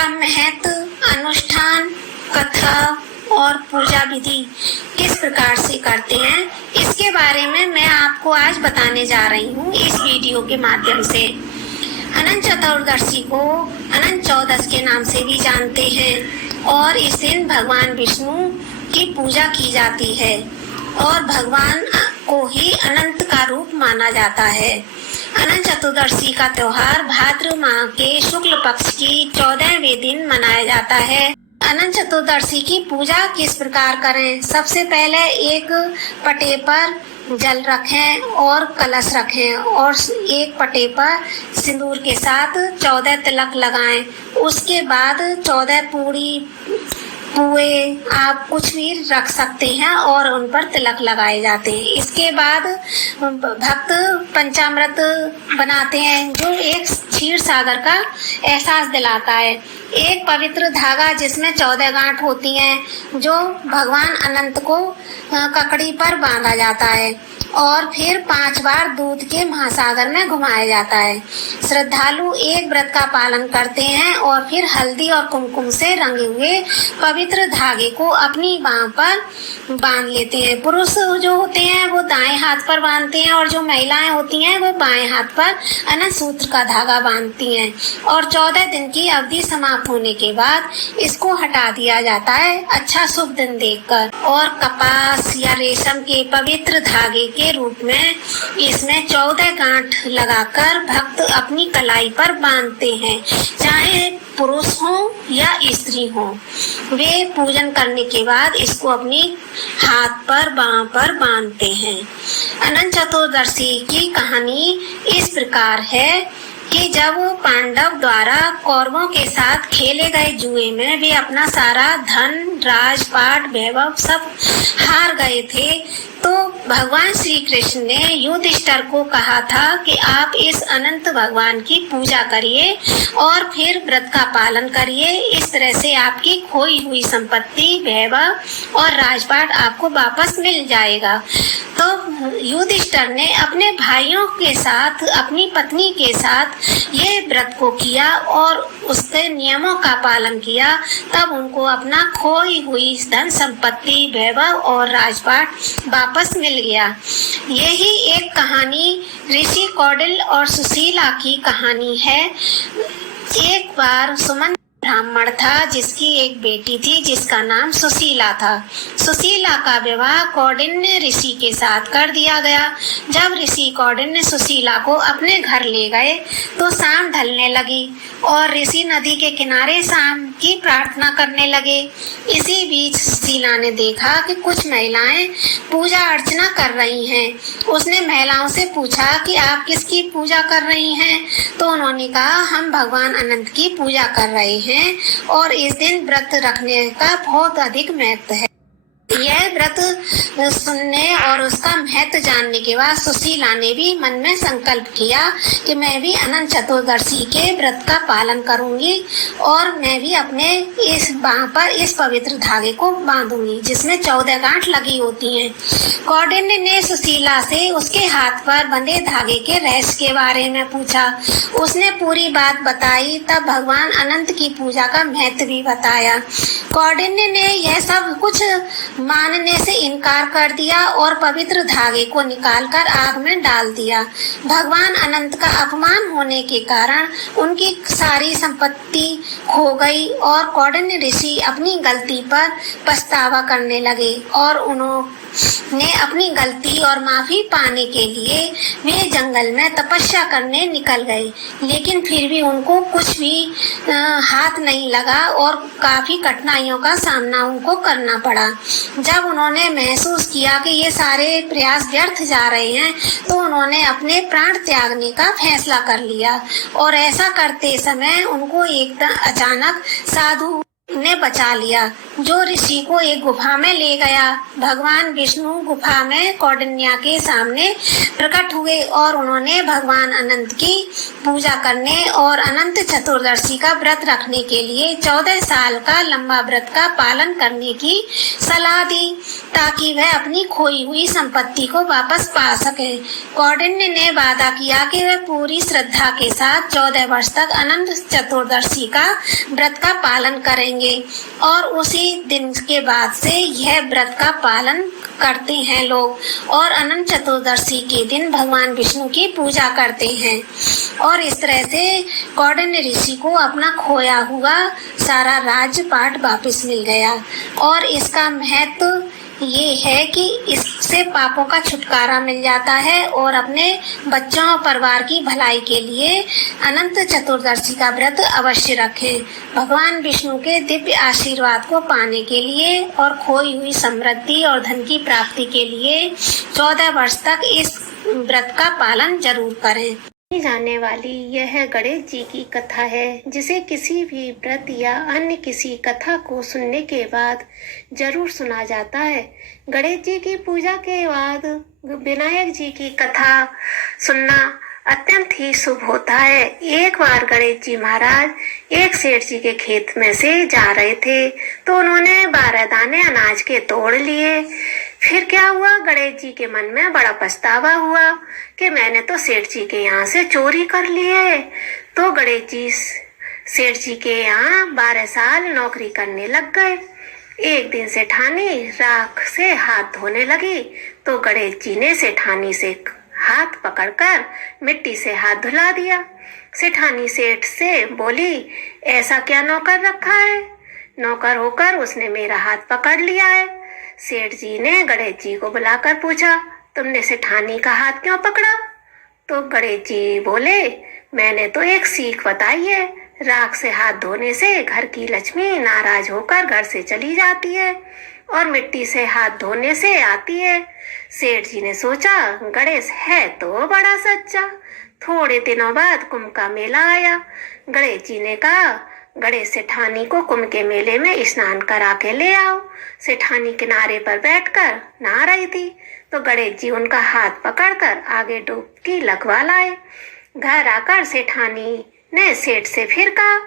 का महत्व, अनुष्ठान, कथा और पूजा विधि किस प्रकार से करते हैं, इसके बारे में मैं आपको आज बताने जा रही हूँ इस वीडियो के माध्यम से। अनंत चतुर्दशी को अनंत चौदस के नाम से भी जानते हैं और इस दिन भगवान विष्णु की पूजा की जाती है और भगवान को ही अनंत का रूप माना जाता है। अनंत चतुर्दशी का त्योहार भाद्र माह के शुक्ल पक्ष की 14वें दिन मनाया जाता है। अनंत चतुर्दशी की पूजा किस प्रकार करें? सबसे पहले एक पटे पर जल रखें और कलश रखें और एक पटे पर सिंदूर के साथ 14 तिलक लगाएं। उसके बाद 14 पूरी पुए आप कुछ भी रख सकते हैं और उन पर तिलक लगाए जाते हैं। इसके बाद भक्त पंचामृत बनाते हैं जो एक क्षीर सागर का एहसास दिलाता है। एक पवित्र धागा जिसमें 14 गांठ होती हैं जो भगवान अनंत को ककड़ी पर बांधा जाता है और फिर 5 बार दूध के महासागर में घुमाया जाता है। श्रद्धालु एक व्रत का पालन करते हैं और फिर हल्दी और कुमकुम से रंगे हुए पवित्र धागे को अपनी बांह पर बांध लेते हैं। पुरुष जो होते हैं वो दाएं हाथ पर बांधते हैं और जो महिलाएं होती हैं वो बाएं हाथ पर अनंत सूत्र का धागा बांधती हैं और 14 दिन की अवधि समाप्त होने के बाद इसको हटा दिया जाता है अच्छा शुभ दिन देखकर और कपास या रेशम के पवित्र धागे के रूप में इसमें 14 गांठ लगाकर भक्त अपनी कलाई पर बांधते हैं, चाहे पुरुष हो या स्त्री हो। वे पूजन करने के बाद इसको अपनी हाथ पर बांह पर बांधते हैं। अनंत चतुर्दशी की कहानी इस प्रकार है कि जब पांडव द्वारा कौरवों के साथ खेले गए जुए में वे अपना सारा धन, राजपाट, वैभव सब हार गए थे तो भगवान श्री कृष्ण ने युधिष्ठिर को कहा था कि आप इस अनंत भगवान की पूजा करिए और फिर व्रत का पालन करिए। इस तरह से आपकी खोई हुई संपत्ति, वैभव और राजपाट आपको वापस मिल जाएगा। तो युधिष्ठिर ने अपने भाइयों के साथ, अपनी पत्नी के साथ ये व्रत को किया और उसके नियमों का पालन किया। तब उनको अपना खोई हुई धन संपत्ति, वैभव और राजपाट वापस मिल गया। यही एक कहानी ऋषि कौटिल्य और सुशीला की कहानी है। एक बार सुमन ब्राह्मण था जिसकी एक बेटी थी जिसका नाम सुशीला था। सुशीला का विवाह कौंडिन्य ऋषि के साथ कर दिया गया। जब ऋषि कौंडिन्य सुशीला को अपने घर ले गए तो शाम ढलने लगी और ऋषि नदी के किनारे शाम की प्रार्थना करने लगे। इसी बीच सुशीला ने देखा कि कुछ महिलाएं पूजा अर्चना कर रही हैं। उसने महिलाओं से पूछा कि आप किसकी पूजा कर रही हैं? तो उन्होंने कहा हम भगवान अनंत की पूजा कर रहे हैं और इस दिन व्रत रखने का बहुत अधिक महत्व है। यह व्रत सुनने और उसका महत्व जानने के बाद सुशीला ने भी मन में संकल्प किया कि मैं भी अनंत चतुर्दशी के व्रत का पालन करूंगी और मैं भी अपने इस बांह पर इस पवित्र धागे को बांधूंगी जिसमें 14 गांठ लगी होती हैं। कौंडिन्य ने सुशीला से उसके हाथ पर बंधे धागे के रहस्य के बारे में पूछा। उसने पूरी बात बताई। तब भगवान अनंत की पूजा का महत्व भी बताया। कौंडिन्य ने यह सब कुछ मानने से इनकार कर दिया और पवित्र धागे को निकालकर आग में डाल दिया। भगवान अनंत का अपमान होने के कारण उनकी सारी संपत्ति खो गई और कौंडिन्य ऋषि अपनी गलती पर पछतावा करने लगे और उन्होंने अपनी गलती और माफी पाने के लिए वे जंगल में तपस्या करने निकल गए। लेकिन फिर भी उनको कुछ भी हाथ नहीं लगा और काफी कठिनाइयों का सामना उनको करना पड़ा। जब उन्होंने महसूस किया कि ये सारे प्रयास व्यर्थ जा रहे हैं तो उन्होंने अपने प्राण त्यागने का फैसला कर लिया और ऐसा करते समय उनको एकदम अचानक साधु ने बचा लिया। जो ऋषि को एक गुफा में ले गया। भगवान विष्णु गुफा में कौंडिन्या के सामने प्रकट हुए और उन्होंने भगवान अनंत की पूजा करने और अनंत चतुर्दशी का व्रत रखने के लिए 14 साल का लंबा व्रत का पालन करने की सलाह दी, ताकि वह अपनी खोई हुई संपत्ति को वापस पा सके। कौंडिन्य ने वादा किया कि वह पूरी श्रद्धा के साथ 14 वर्ष तक अनंत चतुर्दशी का व्रत का पालन करेंगे और उसी दिन के बाद से यह व्रत का पालन करते हैं लोग और अनंत चतुर्दशी के दिन भगवान विष्णु की पूजा करते हैं। और इस तरह से कौंडिन्य ऋषि को अपना खोया हुआ सारा राजपाट वापस मिल गया। और इसका महत्व ये है कि इससे पापों का छुटकारा मिल जाता है और अपने बच्चों और परिवार की भलाई के लिए अनंत चतुर्दशी का व्रत अवश्य रखें। भगवान विष्णु के दिव्य आशीर्वाद को पाने के लिए और खोई हुई समृद्धि और धन की प्राप्ति के लिए 14 वर्ष तक इस व्रत का पालन जरूर करें। जाने वाली यह गणेश जी की कथा है, जिसे किसी भी व्रत या अन्य किसी कथा को सुनने के बाद जरूर सुना जाता है। गणेश जी की पूजा के बाद विनायक जी की कथा सुनना अत्यंत ही शुभ होता है। एक बार गणेश जी महाराज एक सेठ जी के खेत में से जा रहे थे, तो उन्होंने 12 दाने अनाज के तोड़ लिए। फिर क्या हुआ, गणेश जी के मन में बड़ा पछतावा हुआ कि मैंने तो सेठ जी के यहाँ से चोरी कर ली है। तो गणेश जी सेठ जी के यहाँ 12 साल नौकरी करने लग गए। एक दिन सेठानी राख से हाथ धोने लगी, तो गणेश जी ने सेठानी से हाथ पकड़कर मिट्टी से हाथ धुला दिया। सेठानी सेठ से बोली, ऐसा क्या नौकर रखा है, नौकर होकर उसने मेरा हाथ पकड़ लिया है। सेठ जी ने गणेश जी को बुलाकर पूछा, तुमने सेठानी का हाथ क्यों पकड़ा? तो गणेश जी बोले, मैंने तो एक सीख बताई है, राख से हाथ धोने से घर की लक्ष्मी नाराज होकर घर से चली जाती है और मिट्टी से हाथ धोने से आती है। सेठ जी ने सोचा, गणेश है तो बड़ा सच्चा। थोड़े दिनों बाद कुंभ का मेला आया। गणेश जी ने कहा, गणेश सेठानी को कुंभ के मेले में स्नान करा के ले आओ। सेठानी किनारे पर बैठकर नहा रही थी, तो गणेश जी उनका हाथ पकड़कर आगे डुबकी लगवा लाए। घर आकर सेठानी ने सेठ से फिर कहा,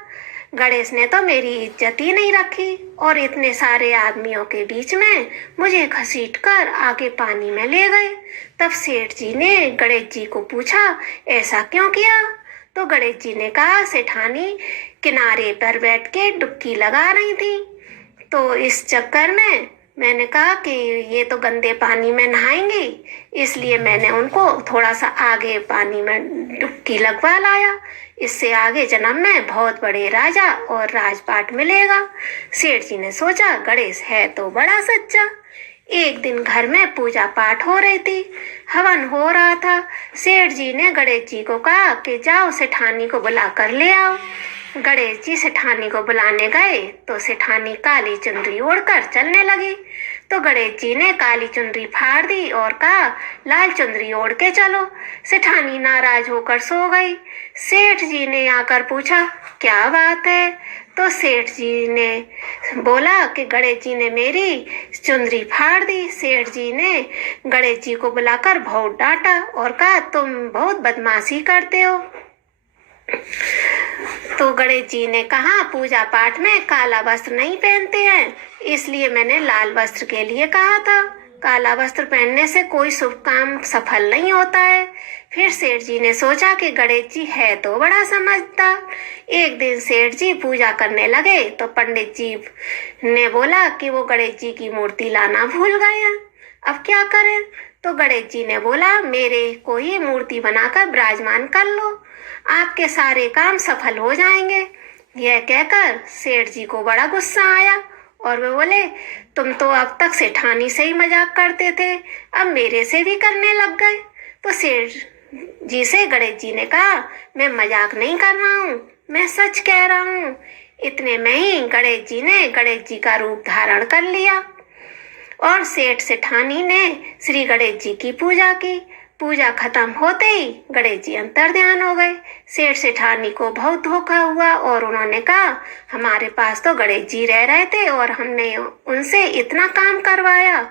गणेश ने तो मेरी इज्जत ही नहीं रखी और इतने सारे आदमियों के बीच में मुझे घसीटकर आगे पानी में ले गए। तब सेठ जी ने गणेश जी को पूछा, ऐसा क्यों किया? तो गणेश जी ने कहा, सेठानी किनारे पर बैठ के डुबकी लगा रही थी, तो इस चक्कर में मैंने कहा कि ये तो गंदे पानी में नहाएंगी, इसलिए मैंने उनको थोड़ा सा आगे पानी में डुबकी लगवा लाया। इससे आगे जन्म में बहुत बड़े राजा और राजपाट मिलेगा। सेठ जी ने सोचा, गणेश है तो बड़ा सच्चा। एक दिन घर में पूजा पाठ हो रही थी, हवन हो रहा था। सेठ जी ने गणेश जी को कहा कि जाओ सेठानी को बुला कर ले आओ। गणेश जी सेठानी को बुलाने गए तो सेठानी काली चुनरी ओढ़कर चलने लगी। तो गणेश जी ने काली चुनरी फाड़ दी और कहा, लाल चुनरी ओढ़ के चलो। सेठानी नाराज होकर सो गई। सेठ जी ने आकर पूछा, क्या बात है? तो सेठ जी ने बोला कि गणेश जी ने मेरी चुनरी फाड़ दी। सेठ जी ने गणेश जी को बुलाकर बहुत डांटा और कहा, तुम बहुत बदमाशी करते हो। तो गणेश जी ने कहा, पूजा पाठ में काला वस्त्र नहीं पहनते हैं, इसलिए मैंने लाल वस्त्र के लिए कहा था। काला वस्त्र पहनने से कोई शुभ काम सफल नहीं होता है। फिर सेठ जी ने सोचा कि गणेश जी है तो बड़ा समझदार। एक दिन सेठ जी पूजा करने लगे तो पंडित जी ने बोला कि वो गणेश जी की मूर्ति लाना भूल गए हैं, अब क्या करें? तो गणेश जी ने बोला, मेरे को ही मूर्ति बनाकर विराजमान कर लो, आपके सारे काम सफल हो जाएंगे। यह कहकर सेठ जी को बड़ा गुस्सा आया और वे बोले, तुम तो अब तक सेठानी से ही मजाक करते थे, अब मेरे से भी करने लग गए। तो सेठ जी से गणेश जी ने कहा, मैं मजाक नहीं कर रहा हूँ, मैं सच कह रहा हूँ। इतने में ही गणेश जी ने गणेश जी का रूप धारण कर लिया और सेठ सेठानी ने श्री गणेश जी की पूजा की। पूजा खत्म होते ही गणेश जी अंतर्ध्यान हो गए। सेठ सेठानी को बहुत धोखा हुआ और उन्होंने कहा हमारे पास तो गणेश जी रह रहे थे और हमने उनसे इतना काम करवाया।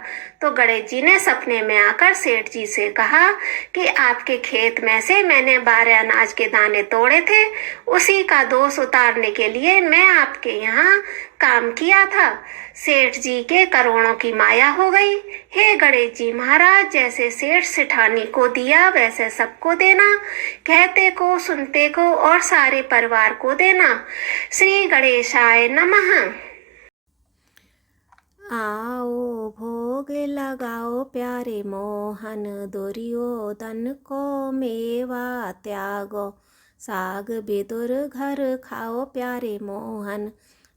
तो गणेश जी ने सपने में आकर सेठ जी से कहा कि आपके खेत में से मैंने 12 अनाज के दाने तोड़े थे, उसी का दोष उतारने के लिए मैं आपके यहाँ काम किया था। सेठ जी के करोड़ों की माया हो गई। हे गणेश जी महाराज, जैसे सेठ सेठानी को दिया वैसे सबको देना, कहते को सुनते को और सारे परिवार को देना। श्री गणेशाय नमः। आओ भोग लगाओ प्यारे मोहन, दुर्योधन को मेवा त्यागो, साग बिदुर घर खाओ प्यारे मोहन।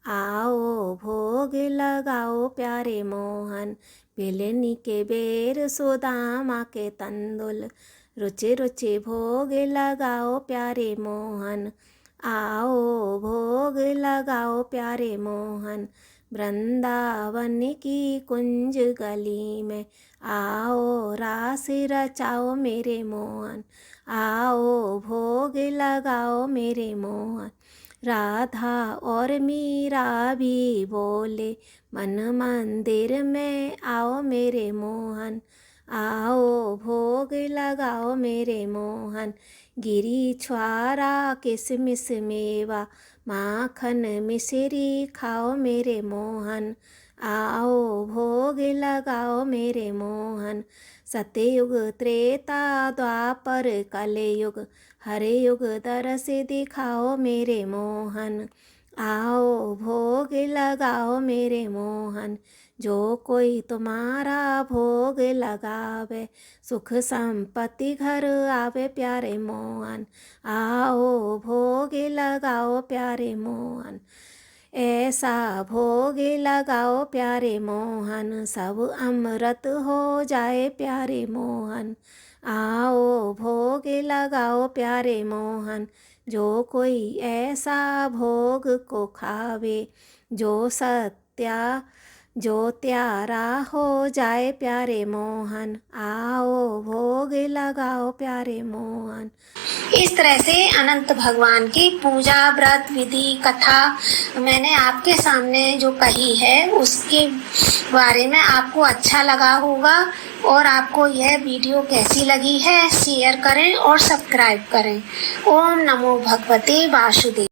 आओ भोग लगाओ प्यारे मोहन, बिलनी के बेर सुदामा के तंदुल, रुचि रुचि भोग लगाओ प्यारे मोहन। आओ भोग लगाओ प्यारे मोहन, वृंदावन की कुंज गली में आओ रास रचाओ मेरे मोहन। आओ भोग लगाओ मेरे मोहन। राधा और मीरा भी बोले मन मंदिर में आओ मेरे मोहन। आओ भोग लगाओ मेरे मोहन। गिरी छुआरा किसमिस मेवा, माखन मिश्री खाओ मेरे मोहन। आओ भोग लगाओ मेरे मोहन। सतयुग त्रेता द्वापर कलयुग, हरे युग दरस दिखाओ मेरे मोहन। आओ भोग लगाओ मेरे मोहन। जो कोई तुम्हारा भोग लगावे, सुख संपत्ति घर आवे प्यारे मोहन। आओ भोग लगाओ प्यारे मोहन। ऐसा भोग लगाओ प्यारे मोहन, सब अमृत हो जाए प्यारे मोहन। आओ भोग लगाओ प्यारे मोहन। जो कोई ऐसा भोग को खावे, जो त्यारा हो जाए प्यारे मोहन। आओ भोग लगाओ प्यारे मोहन। इस तरह से अनंत भगवान की पूजा व्रत विधि कथा मैंने आपके सामने जो कही है उसके बारे में आपको अच्छा लगा होगा। और आपको यह वीडियो कैसी लगी है शेयर करें और सब्सक्राइब करें। ओम नमो भगवते वासुदेव।